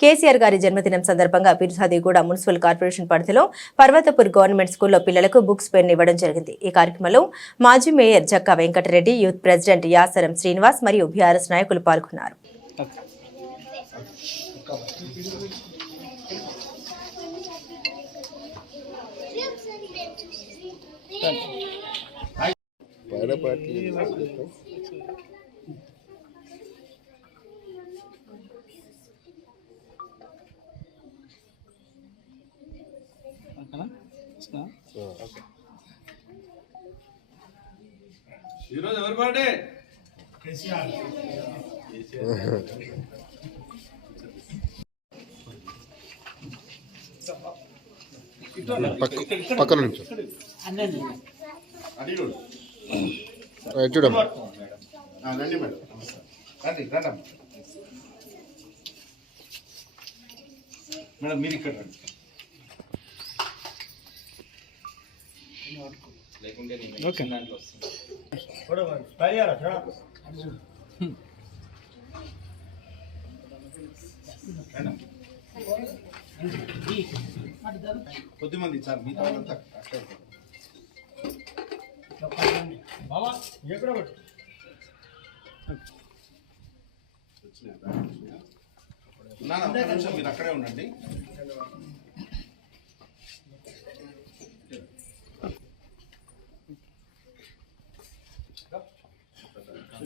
కేసీఆర్ గారి జన్మదినం సందర్భంగా పిర్సాదిగూడ మున్సిపల్ కార్పొరేషన్ పరిధిలో పర్వతపూర్ గవర్నమెంట్ స్కూల్లో పిల్లలకు బుక్స్ పెన్ ఇవ్వడం జరిగింది. ఈ కార్యక్రమంలో మాజీ mayor Jakka Venkatareddy youth president Yasaram Srinivas మరియు బీఆర్ఎస్ నాయకులు పాల్గొన్నారు. పాడపాటి ఈరోజు ఎవరి బర్త్డే? పక్క పక్కన నుంచి చూడమ్మా. రండి మేడం. రండి రండి మేడం మీరు ఇక్కడ రండి. ఓకే. కొద్దిమంది సార్ మీ తర్వాత అట్లే నాన్న, ఒక్క నిమిషం మీరు అక్కడే ఉండండి.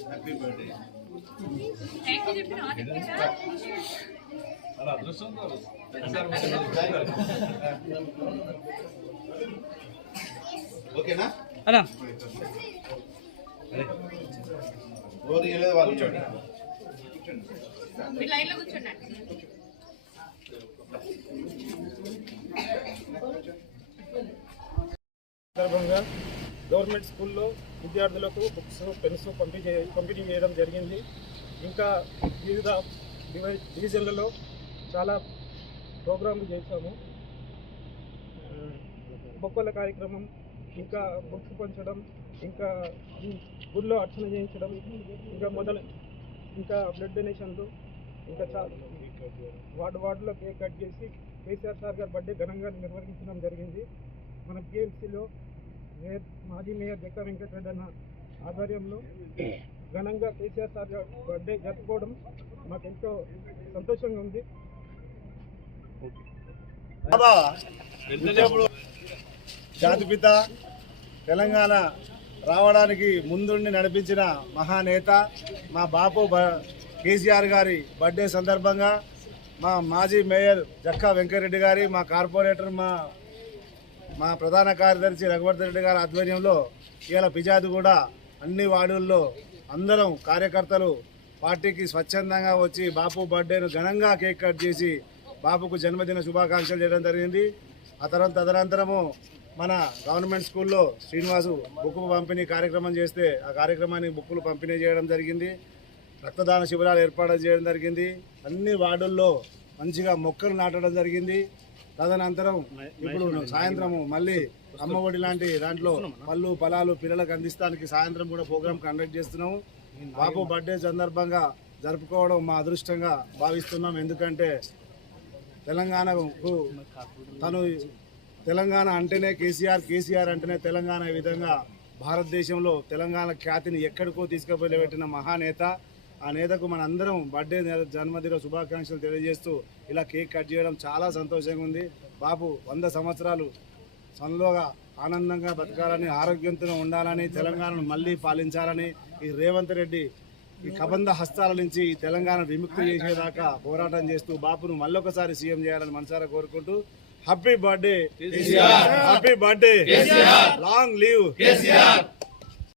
హ్యాపీ బర్త్డే ఓకేనా రోజు వెళ్ళేది వాళ్ళు లైన్లో కూర్చోండి సందర్భంగా గవర్నమెంట్ స్కూల్లో విద్యార్థులకు బుక్స్ పెన్స్ పంపిణీ పంపిణీ చేయడం జరిగింది. ఇంకా వివిధ డివై- డివిజన్లలో చాలా ప్రోగ్రాంలు చేశాము. బొక్కల కార్యక్రమం ఇంకా బుక్స్ పంచడం ఇంకా గుళ్ళో అర్చన చేయించడం ఇంకా మొదలు ఇంకా బ్లడ్ డొనేషన్లు ఇంకా చాలా వార్డు వార్డులో కేక్ కట్ చేసి కేసీఆర్ సార్ గారి బర్త్డే ఘనంగా నిర్వహించడం జరిగింది. మన పిఎల్సీలో మేయర్ మాజీ మేయర్ జక్క వెంకటరెడ్డి అన్న ఆధ్వర్యంలో ఘనంగా కేసీఆర్ సార్ బర్త్డే జరుపుకోవడం మాకు ఎంతో సంతోషంగా ఉంది. జాతిపిత తెలంగాణ రావడానికి ముందుండి నడిపించిన మహానేత మా బాపు బ- కేసీఆర్ గారి బర్త్డే సందర్భంగా మా మాజీ మేయర్ జక్కా వెంకరెడ్డి గారి మా కార్పొరేటర్ మా మా ప్రధాన కార్యదర్శి రఘువర్ధన్ రెడ్డి గారి ఆధ్వర్యంలో ఇవాళ పిజాది కూడా అన్ని వార్డుల్లో అందరం కార్యకర్తలు పార్టీకి స్వచ్ఛందంగా వచ్చి బాపు బర్త్డేను ఘనంగా కేక్ కట్ చేసి బాపుకు జన్మదిన శుభాకాంక్షలు చేయడం జరిగింది. ఆ తర్వాత తదనంతరము మన గవర్నమెంట్ స్కూల్లో శ్రీనివాసు బుక్ పంపిణీ కార్యక్రమం చేస్తే ఆ కార్యక్రమానికి బుక్కులు పంపిణీ చేయడం జరిగింది. రక్తదాన శిబిరాలు ఏర్పాటు చేయడం జరిగింది. అన్ని వార్డుల్లో మంచిగా మొక్కలు నాటడం జరిగింది. తదనంతరం ఇప్పుడు సాయంత్రము మళ్ళీ అమ్మఒడి లాంటి దాంట్లో పళ్ళు ఫలాలు పిల్లలకు అందిస్తానికి సాయంత్రం కూడా ప్రోగ్రామ్ కండక్ట్ చేస్తున్నాము. బాబు బర్త్డే సందర్భంగా జరుపుకోవడం మా అదృష్టంగా భావిస్తున్నాం. ఎందుకంటే తెలంగాణకు తను తెలంగాణ అంటేనే కేసీఆర్ కేసీఆర్ అంటేనే తెలంగాణ విధంగా భారతదేశంలో తెలంగాణ ఖ్యాతిని ఎక్కడికో తీసుకుపోయి పెట్టిన మహానేత. ఆ నేతకు మనందరం బర్త్డే జన్మదిన శుభాకాంక్షలు తెలియజేస్తూ ఇలా కేక్ కట్ చేయడం చాలా సంతోషంగా ఉంది. బాబు వంద సంవత్సరాలు సంలోగా ఆనందంగా బతకాలని ఆరోగ్యంతో ఉండాలని తెలంగాణను మళ్ళీ పాలించాలని ఈ రేవంత్ రెడ్డి ఈ కబంధ హస్తాల నుంచి ఈ తెలంగాణ విముక్తి చేసేదాకా పోరాటం చేస్తూ బాపును మళ్ళొకసారి సీఎం చేయాలని మనసారా కోరుకుంటూ happy birthday. Happy birthday. Long live.